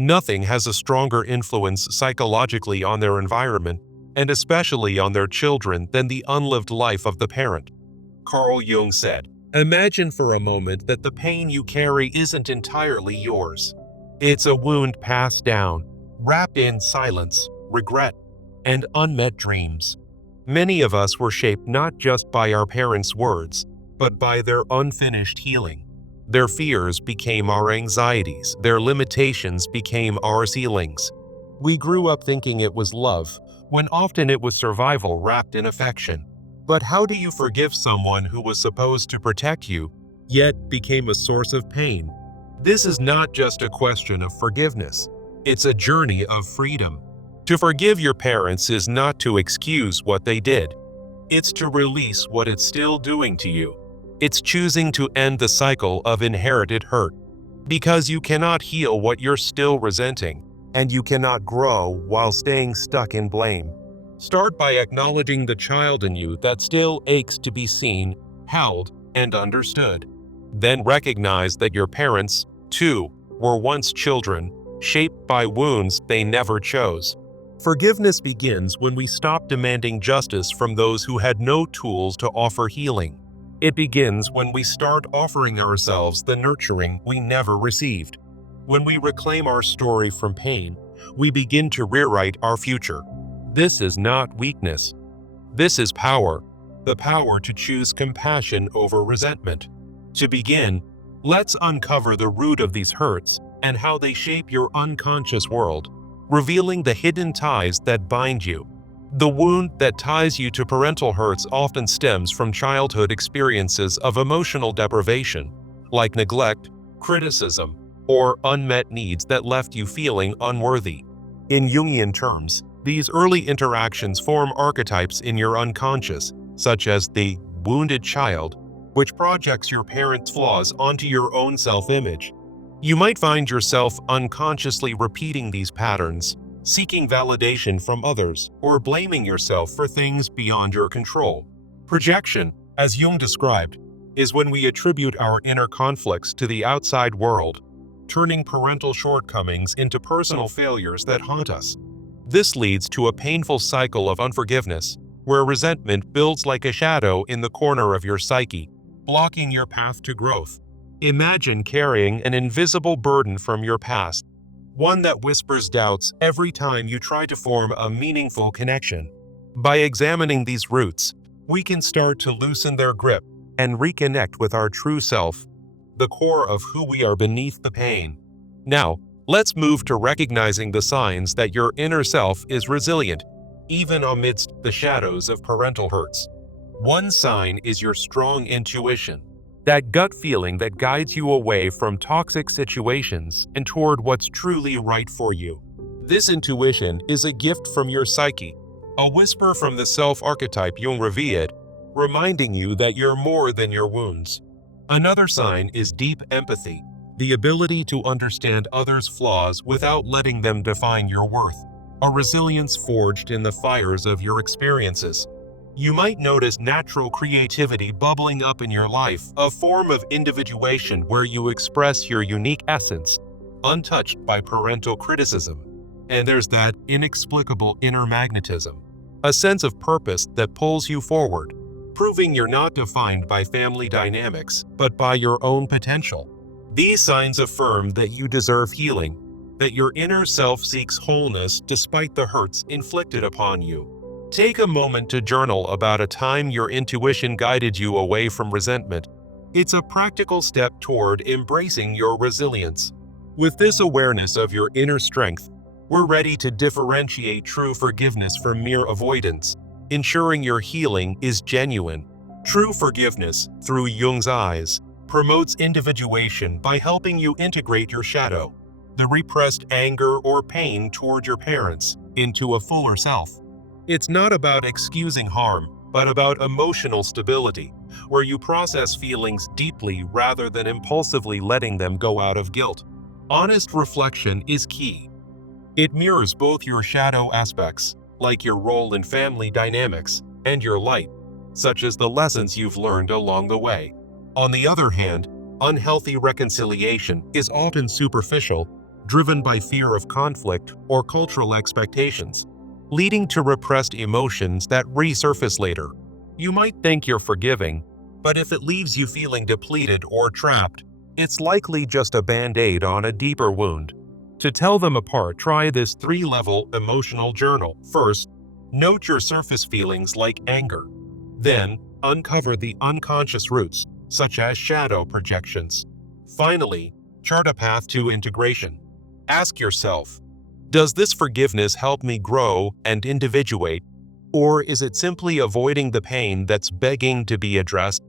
Nothing has a stronger influence psychologically on their environment, and especially on their children, than the unlived life of the parent. Carl Jung said, "Imagine for a moment that the pain you carry isn't entirely yours. It's a wound passed down, wrapped in silence, regret, and unmet dreams." Many of us were shaped not just by our parents' words, but by their unfinished healing. Their fears became our anxieties, their limitations became our ceilings. We grew up thinking it was love, when often it was survival wrapped in affection. But how do you forgive someone who was supposed to protect you, yet became a source of pain? This is not just a question of forgiveness. It's a journey of freedom. To forgive your parents is not to excuse what they did. It's to release what it's still doing to you. It's choosing to end the cycle of inherited hurt. Because you cannot heal what you're still resenting, and you cannot grow while staying stuck in blame. Start by acknowledging the child in you that still aches to be seen, held, and understood. Then recognize that your parents, too, were once children, shaped by wounds they never chose. Forgiveness begins when we stop demanding justice from those who had no tools to offer healing. It begins when we start offering ourselves the nurturing we never received. When we reclaim our story from pain, we begin to rewrite our future. This is not weakness. This is power, the power to choose compassion over resentment. To begin, let's uncover the root of these hurts and how they shape your unconscious world, revealing the hidden ties that bind you. The wound that ties you to parental hurts often stems from childhood experiences of emotional deprivation, like neglect, criticism, or unmet needs that left you feeling unworthy. In Jungian terms, these early interactions form archetypes in your unconscious, such as the wounded child, which projects your parents' flaws onto your own self-image. You might find yourself unconsciously repeating these patterns, seeking validation from others, or blaming yourself for things beyond your control. Projection, as Jung described, is when we attribute our inner conflicts to the outside world, turning parental shortcomings into personal failures that haunt us. This leads to a painful cycle of unforgiveness, where resentment builds like a shadow in the corner of your psyche, blocking your path to growth. Imagine carrying an invisible burden from your past, one that whispers doubts every time you try to form a meaningful connection. By examining these roots, we can start to loosen their grip and reconnect with our true self, the core of who we are beneath the pain. Now, let's move to recognizing the signs that your inner self is resilient, even amidst the shadows of parental hurts. One sign is your strong intuition, that gut feeling that guides you away from toxic situations and toward what's truly right for you. This intuition is a gift from your psyche, a whisper from the self-archetype Jung revealed, reminding you that you're more than your wounds. Another sign is deep empathy, the ability to understand others' flaws without letting them define your worth, a resilience forged in the fires of your experiences. You might notice natural creativity bubbling up in your life, a form of individuation where you express your unique essence, untouched by parental criticism. And there's that inexplicable inner magnetism, a sense of purpose that pulls you forward, proving you're not defined by family dynamics, but by your own potential. These signs affirm that you deserve healing, that your inner self seeks wholeness despite the hurts inflicted upon you. Take a moment to journal about a time your intuition guided you away from resentment. It's a practical step toward embracing your resilience. With this awareness of your inner strength, we're ready to differentiate true forgiveness from mere avoidance, ensuring your healing is genuine. True forgiveness, through Jung's eyes, promotes individuation by helping you integrate your shadow, the repressed anger or pain toward your parents, into a fuller self. It's not about excusing harm, but about emotional stability, where you process feelings deeply rather than impulsively letting them go out of guilt. Honest reflection is key. It mirrors both your shadow aspects, like your role in family dynamics, and your light, such as the lessons you've learned along the way. On the other hand, unhealthy reconciliation is often superficial, driven by fear of conflict or cultural expectations, leading to repressed emotions that resurface later. You might think you're forgiving, but if it leaves you feeling depleted or trapped, it's likely just a band-aid on a deeper wound. To tell them apart, try this 3-level emotional journal. First, note your surface feelings like anger. Then, uncover the unconscious roots, such as shadow projections. Finally, chart a path to integration. Ask yourself, does this forgiveness help me grow and individuate, or is it simply avoiding the pain that's begging to be addressed?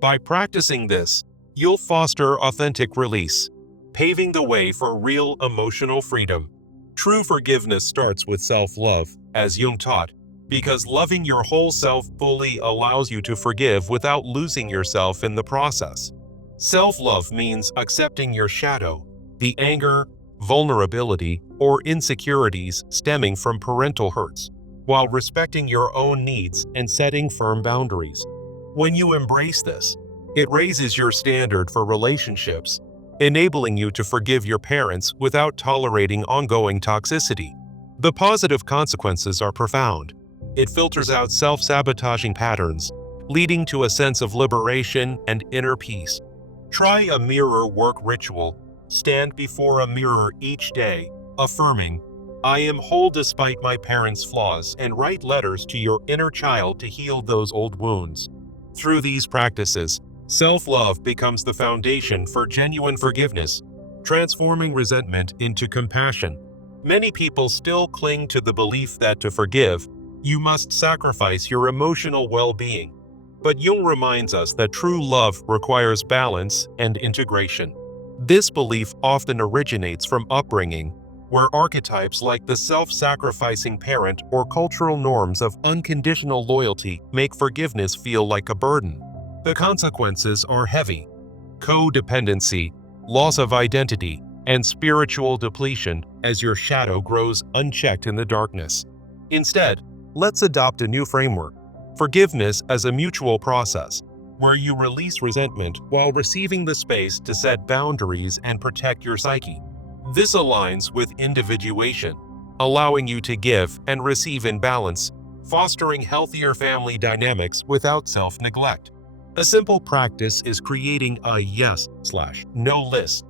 By practicing this, you'll foster authentic release, paving the way for real emotional freedom. True forgiveness starts with self-love, as Jung taught, because loving your whole self fully allows you to forgive without losing yourself in the process. Self-love means accepting your shadow, the anger, vulnerability, or insecurities stemming from parental hurts, while respecting your own needs and setting firm boundaries. When you embrace this, it raises your standard for relationships, enabling you to forgive your parents without tolerating ongoing toxicity. The positive consequences are profound. It filters out self-sabotaging patterns, leading to a sense of liberation and inner peace. Try a mirror work ritual. Stand before a mirror each day, affirming, "I am whole despite my parents' flaws," and write letters to your inner child to heal those old wounds. Through these practices, self-love becomes the foundation for genuine forgiveness, transforming resentment into compassion. Many people still cling to the belief that to forgive, you must sacrifice your emotional well-being. But Jung reminds us that true love requires balance and integration. This belief often originates from upbringing, where archetypes like the self-sacrificing parent or cultural norms of unconditional loyalty make forgiveness feel like a burden. The consequences are heavy: codependency, loss of identity, and spiritual depletion as your shadow grows unchecked in the darkness. Instead, let's adopt a new framework: forgiveness as a mutual process, where you release resentment while receiving the space to set boundaries and protect your psyche. This aligns with individuation, allowing you to give and receive in balance, fostering healthier family dynamics without self-neglect. A simple practice is creating a yes/no list.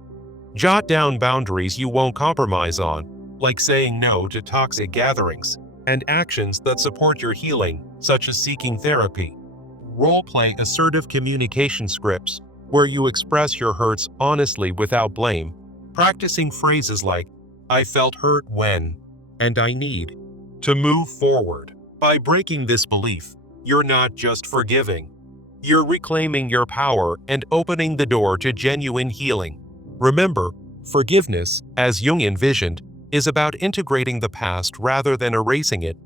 Jot down boundaries you won't compromise on, like saying no to toxic gatherings, and actions that support your healing, such as seeking therapy. Role-play assertive communication scripts, where you express your hurts honestly without blame, practicing phrases like, "I felt hurt when," and "I need," to move forward. By breaking this belief, you're not just forgiving. You're reclaiming your power and opening the door to genuine healing. Remember, forgiveness, as Jung envisioned, is about integrating the past rather than erasing it,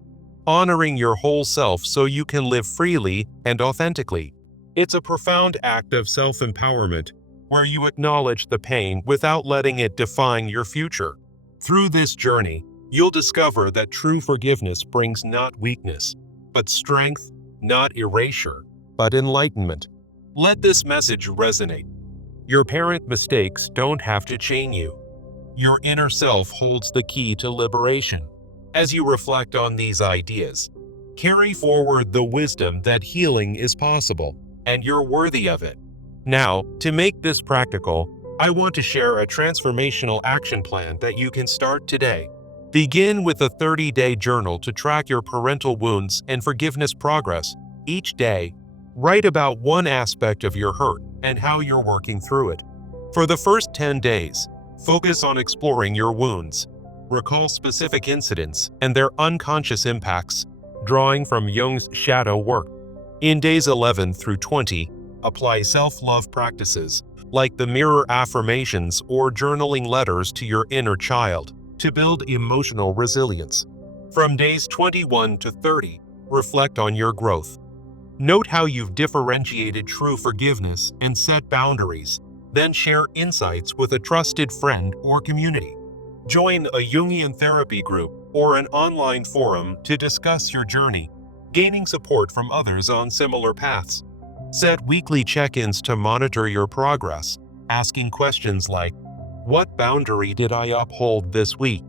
honoring your whole self so you can live freely and authentically. It's a profound act of self-empowerment, where you acknowledge the pain without letting it define your future. Through this journey, you'll discover that true forgiveness brings not weakness, but strength, not erasure, but enlightenment. Let this message resonate. Your parent mistakes don't have to chain you. Your inner self holds the key to liberation. As you reflect on these ideas, carry forward the wisdom that healing is possible, and you're worthy of it. Now, to make this practical, I want to share a transformational action plan that you can start today. Begin with a 30-day journal to track your parental wounds and forgiveness progress. Each day, write about one aspect of your hurt and how you're working through it. For the first 10 days, focus on exploring your wounds. Recall specific incidents and their unconscious impacts, drawing from Jung's shadow work. In days 11 through 20, apply self-love practices like the mirror affirmations or journaling letters to your inner child to build emotional resilience. From days 21 to 30, reflect on your growth. Note how you've differentiated true forgiveness and set boundaries, then share insights with a trusted friend or community. Join a Jungian therapy group or an online forum to discuss your journey, gaining support from others on similar paths. Set weekly check-ins to monitor your progress, asking questions like, What boundary did I uphold this week?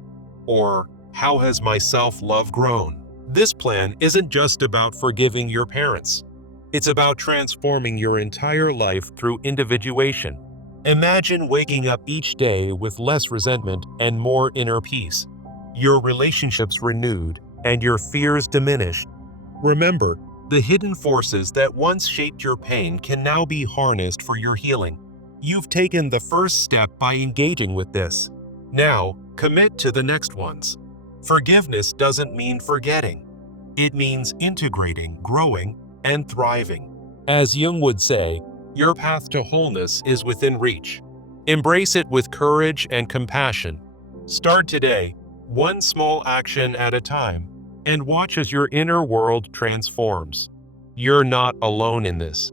Or how has my self-love grown? This plan isn't just about forgiving your parents. It's about transforming your entire life through individuation. Imagine waking up each day with less resentment and more inner peace. Your relationships renewed and your fears diminished. Remember, the hidden forces that once shaped your pain can now be harnessed for your healing. You've taken the first step by engaging with this. Now, commit to the next ones. Forgiveness doesn't mean forgetting. It means integrating, growing, and thriving. As Jung would say, your path to wholeness is within reach. Embrace it with courage and compassion. Start today, one small action at a time, and watch as your inner world transforms. You're not alone in this.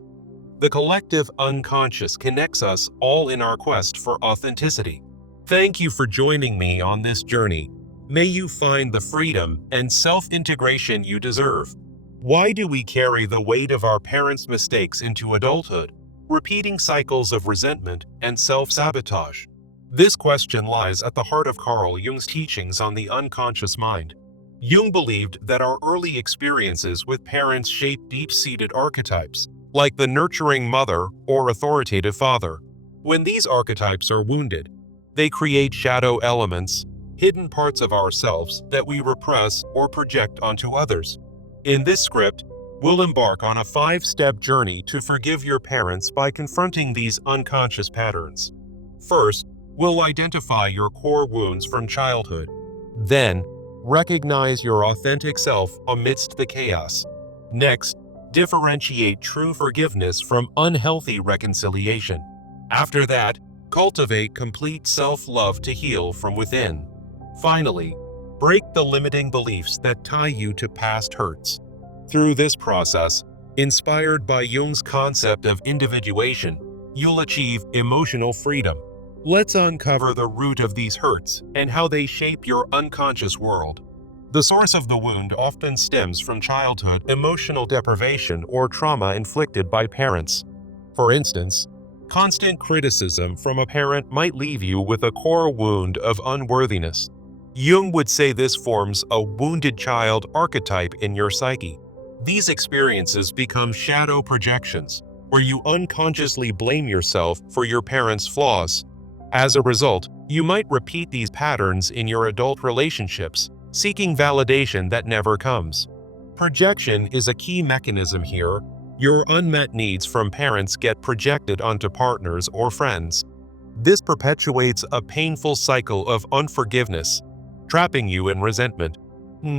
The collective unconscious connects us all in our quest for authenticity. Thank you for joining me on this journey. May you find the freedom and self-integration you deserve. Why do we carry the weight of our parents' mistakes into adulthood, repeating cycles of resentment and self-sabotage? This question lies at the heart of Carl Jung's teachings on the unconscious mind. Jung believed that our early experiences with parents shape deep-seated archetypes, like the nurturing mother or authoritative father. When these archetypes are wounded, they create shadow elements, hidden parts of ourselves that we repress or project onto others. In this script, we'll embark on a 5-step journey to forgive your parents by confronting these unconscious patterns. First, we'll identify your core wounds from childhood. Then, recognize your authentic self amidst the chaos. Next, differentiate true forgiveness from unhealthy reconciliation. After that, cultivate complete self-love to heal from within. Finally, break the limiting beliefs that tie you to past hurts. Through this process, inspired by Jung's concept of individuation, you'll achieve emotional freedom. Let's uncover the root of these hurts and how they shape your unconscious world. The source of the wound often stems from childhood emotional deprivation or trauma inflicted by parents. For instance, constant criticism from a parent might leave you with a core wound of unworthiness. Jung would say this forms a wounded child archetype in your psyche. These experiences become shadow projections, where you unconsciously blame yourself for your parents' flaws. As a result, you might repeat these patterns in your adult relationships, seeking validation that never comes. Projection is a key mechanism here. Your unmet needs from parents get projected onto partners or friends. This perpetuates a painful cycle of unforgiveness, trapping you in resentment.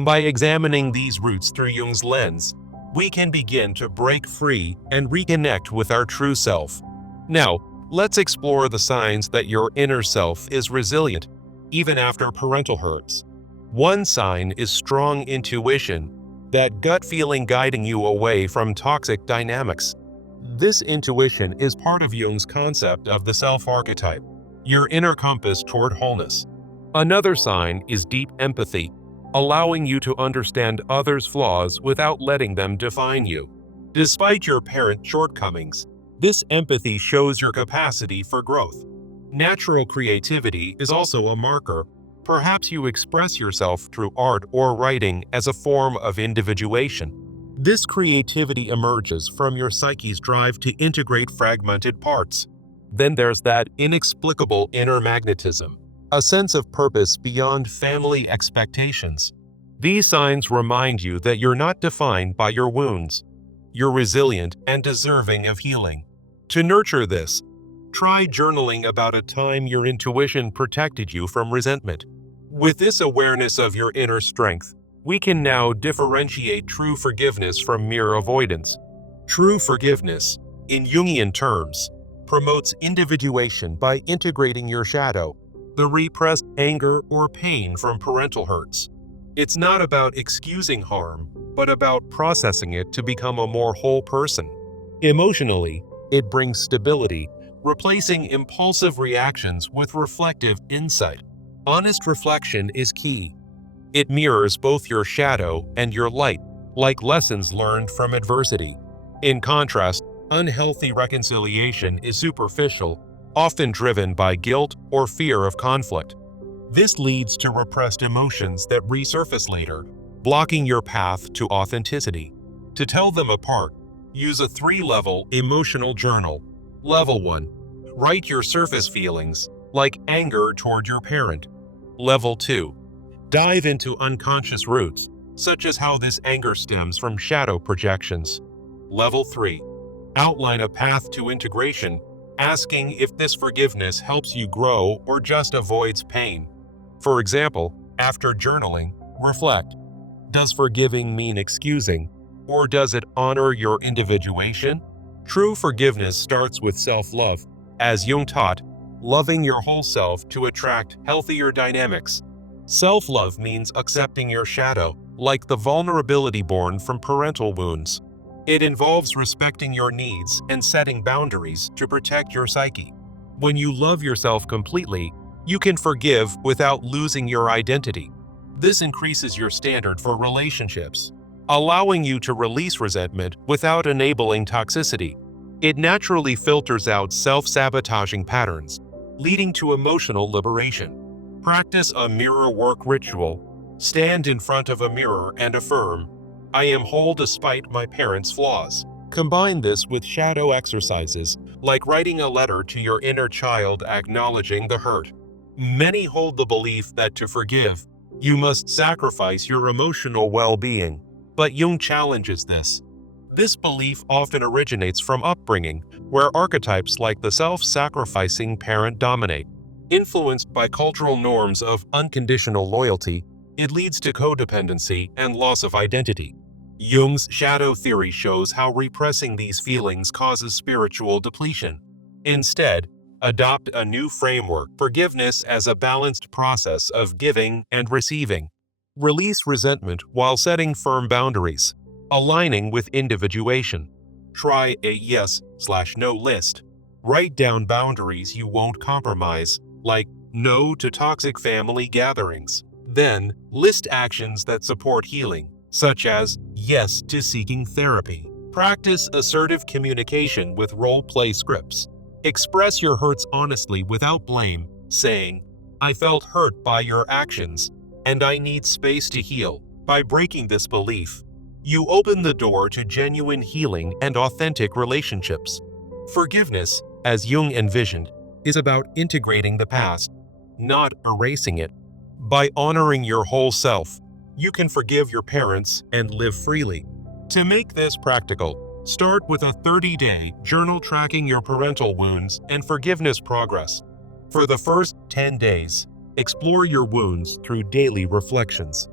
By examining these roots through Jung's lens, we can begin to break free and reconnect with our true self. Now, let's explore the signs that your inner self is resilient, even after parental hurts. One sign is strong intuition, that gut feeling guiding you away from toxic dynamics. This intuition is part of Jung's concept of the self-archetype, your inner compass toward wholeness. Another sign is deep empathy, allowing you to understand others' flaws without letting them define you. Despite your parent shortcomings, this empathy shows your capacity for growth. Natural creativity is also a marker. Perhaps you express yourself through art or writing as a form of individuation. This creativity emerges from your psyche's drive to integrate fragmented parts. Then there's that inexplicable inner magnetism, a sense of purpose beyond family expectations. These signs remind you that you're not defined by your wounds. You're resilient and deserving of healing. To nurture this, try journaling about a time your intuition protected you from resentment. With this awareness of your inner strength, we can now differentiate true forgiveness from mere avoidance. True forgiveness, in Jungian terms, promotes individuation by integrating your shadow, the repressed anger or pain from parental hurts. It's not about excusing harm, but about processing it to become a more whole person. Emotionally, it brings stability, replacing impulsive reactions with reflective insight. Honest reflection is key. It mirrors both your shadow and your light, like lessons learned from adversity. In contrast, unhealthy reconciliation is superficial, often driven by guilt or fear of conflict. This leads to repressed emotions that resurface later, blocking your path to authenticity. To tell them apart, use a 3-level emotional journal. Level 1. Write your surface feelings, like anger toward your parent. Level 2. Dive into unconscious roots, such as how this anger stems from shadow projections. Level 3. Outline a path to integration, asking if this forgiveness helps you grow or just avoids pain. For example, after journaling, reflect. Does forgiving mean excusing, or does it honor your individuation? True forgiveness starts with self-love. As Jung taught, loving your whole self to attract healthier dynamics. Self-love means accepting your shadow, like the vulnerability born from parental wounds. It involves respecting your needs and setting boundaries to protect your psyche. When you love yourself completely, you can forgive without losing your identity. This increases your standard for relationships, allowing you to release resentment without enabling toxicity. It naturally filters out self-sabotaging patterns, leading to emotional liberation. Practice a mirror work ritual. Stand in front of a mirror and affirm, "I am whole despite my parents' flaws." Combine this with shadow exercises, like writing a letter to your inner child acknowledging the hurt. Many hold the belief that to forgive, you must sacrifice your emotional well-being, but Jung challenges this. This belief often originates from upbringing, where archetypes like the self-sacrificing parent dominate. Influenced by cultural norms of unconditional loyalty, it leads to codependency and loss of identity. Jung's shadow theory shows how repressing these feelings causes spiritual depletion. Instead, adopt a new framework, forgiveness as a balanced process of giving and receiving. Release resentment while setting firm boundaries, aligning with individuation. Try a yes/no list. Write down boundaries you won't compromise, like no to toxic family gatherings. Then, list actions that support healing, such as yes to seeking therapy. Practice assertive communication with role-play scripts. Express your hurts honestly without blame, saying, "I felt hurt by your actions, and I need space to heal." By breaking this belief, you open the door to genuine healing and authentic relationships. Forgiveness, as Jung envisioned, is about integrating the past, not erasing it. By honoring your whole self, you can forgive your parents and live freely. To make this practical, start with a 30-day journal tracking your parental wounds and forgiveness progress. For the first 10 days, explore your wounds through daily reflections.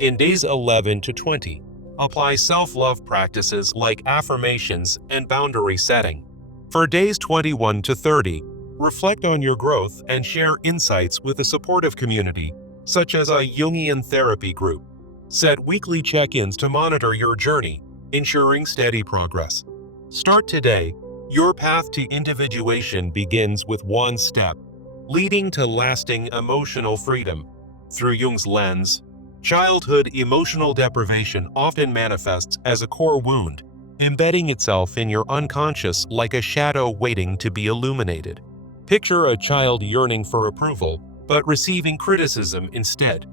In days 11 to 20, apply self-love practices like affirmations and boundary setting. For days 21 to 30, reflect on your growth and share insights with a supportive community, such as a Jungian therapy group. Set weekly check-ins to monitor your journey, ensuring steady progress. Start today. Your path to individuation begins with one step, leading to lasting emotional freedom. Through Jung's lens, childhood emotional deprivation often manifests as a core wound, embedding itself in your unconscious like a shadow waiting to be illuminated. Picture a child yearning for approval, but receiving criticism instead.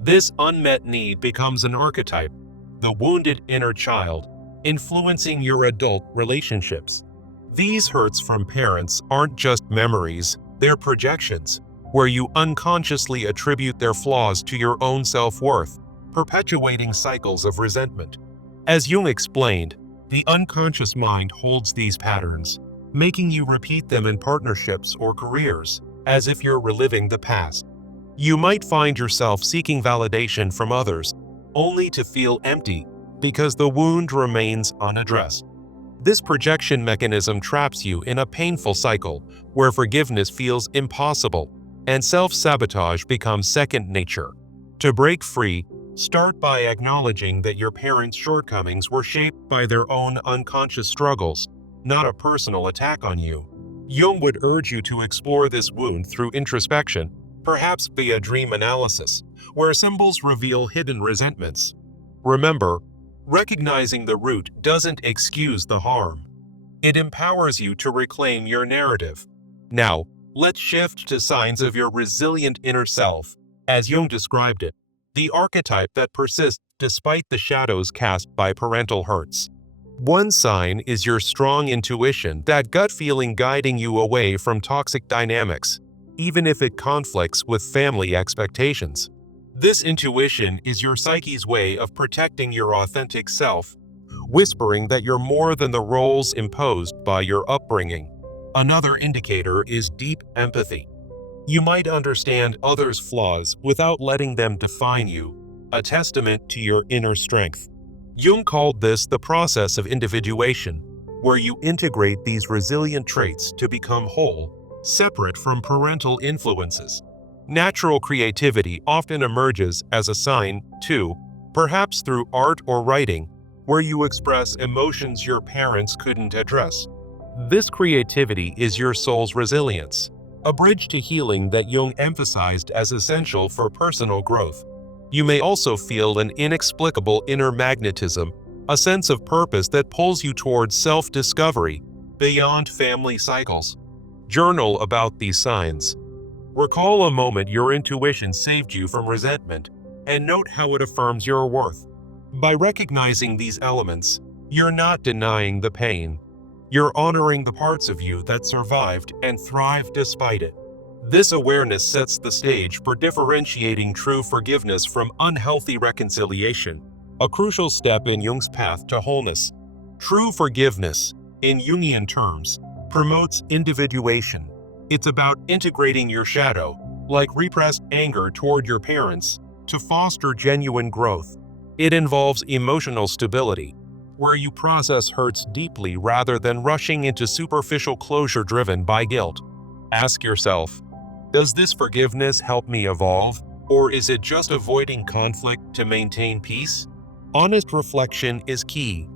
This unmet need becomes an archetype, the wounded inner child, influencing your adult relationships. These hurts from parents aren't just memories, they're projections, where you unconsciously attribute their flaws to your own self-worth, perpetuating cycles of resentment. As Jung explained, the unconscious mind holds these patterns, making you repeat them in partnerships or careers, as if you're reliving the past. You might find yourself seeking validation from others, only to feel empty because the wound remains unaddressed. This projection mechanism traps you in a painful cycle where forgiveness feels impossible and self-sabotage becomes second nature. To break free, start by acknowledging that your parents' shortcomings were shaped by their own unconscious struggles, not a personal attack on you. Jung would urge you to explore this wound through introspection, perhaps via dream analysis, where symbols reveal hidden resentments. Remember, recognizing the root doesn't excuse the harm. It empowers you to reclaim your narrative. Now, Let's shift to signs of your resilient inner self, as Jung described it, the archetype that persists despite the shadows cast by parental hurts. One sign is your strong intuition, that gut feeling guiding you away from toxic dynamics, even if it conflicts with family expectations. This intuition is your psyche's way of protecting your authentic self, whispering that you're more than the roles imposed by your upbringing. Another indicator is deep empathy. You might understand others' flaws without letting them define you, a testament to your inner strength. Jung called this the process of individuation, where you integrate these resilient traits to become whole, separate from parental influences. Natural creativity often emerges as a sign, too, perhaps through art or writing, where you express emotions your parents couldn't address. This creativity is your soul's resilience, a bridge to healing that Jung emphasized as essential for personal growth. You may also feel an inexplicable inner magnetism, a sense of purpose that pulls you towards self-discovery beyond family cycles. Journal about these signs. Recall a moment your intuition saved you from resentment, and note how it affirms your worth. By recognizing these elements, you're not denying the pain. You're honoring the parts of you that survived and thrived despite it. This awareness sets the stage for differentiating true forgiveness from unhealthy reconciliation, a crucial step in Jung's path to wholeness. True forgiveness, in Jungian terms, promotes individuation. It's about integrating your shadow, like repressed anger toward your parents, to foster genuine growth. It involves emotional stability, where you process hurts deeply rather than rushing into superficial closure driven by guilt. Ask yourself, does this forgiveness help me evolve, or is it just avoiding conflict to maintain peace? Honest reflection is key.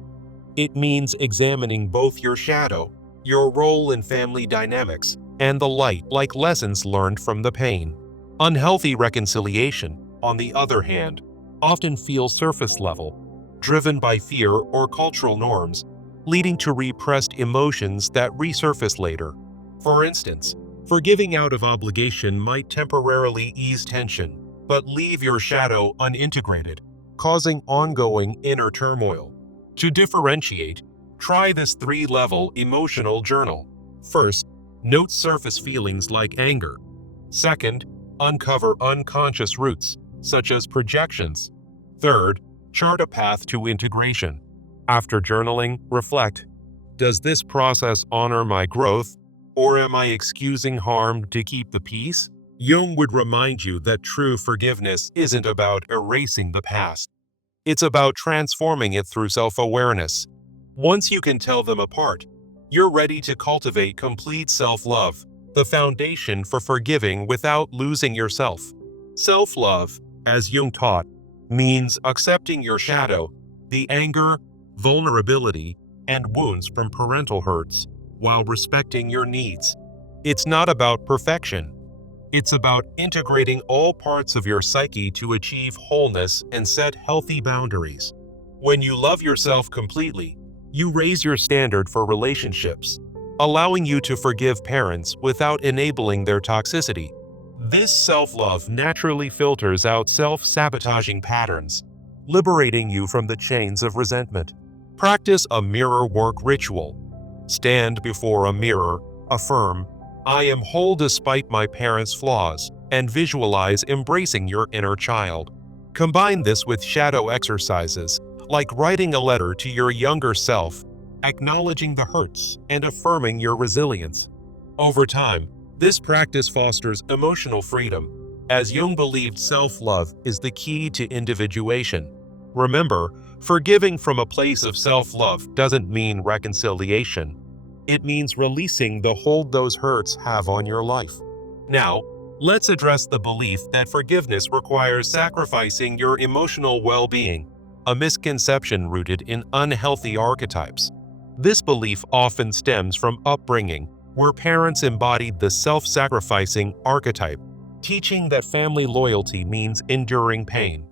It means examining both your shadow, your role in family dynamics, and the light, like lessons learned from the pain. Unhealthy reconciliation, on the other hand, often feels surface level, driven by fear or cultural norms, leading to repressed emotions that resurface later. For instance, forgiving out of obligation might temporarily ease tension, but leave your shadow unintegrated, causing ongoing inner turmoil. To differentiate, try this 3-level emotional journal. First, note surface feelings like anger. Second, uncover unconscious roots, such as projections. Third, chart a path to integration. After journaling, reflect. Does this process honor my growth, or am I excusing harm to keep the peace? Jung would remind you that true forgiveness isn't about erasing the past. It's about transforming it through self-awareness. Once you can tell them apart, you're ready to cultivate complete self-love, the foundation for forgiving without losing yourself. Self-love, as Jung taught, means accepting your shadow, the anger, vulnerability, and wounds from parental hurts, while respecting your needs. It's not about perfection. It's about integrating all parts of your psyche to achieve wholeness and set healthy boundaries. When you love yourself completely, you raise your standard for relationships, allowing you to forgive parents without enabling their toxicity. This self-love naturally filters out self-sabotaging patterns, liberating you from the chains of resentment. Practice a mirror work ritual. Stand before a mirror, affirm, I am whole despite my parents' flaws, and visualize embracing your inner child. Combine this with shadow exercises, like writing a letter to your younger self, acknowledging the hurts and affirming your resilience. Over time, this practice fosters emotional freedom, as Jung believed self-love is the key to individuation. Remember, forgiving from a place of self-love doesn't mean reconciliation. It means releasing the hold those hurts have on your life. Now, let's address the belief that forgiveness requires sacrificing your emotional well-being, a misconception rooted in unhealthy archetypes. This belief often stems from upbringing, where parents embodied the self-sacrificing archetype, teaching that family loyalty means enduring pain.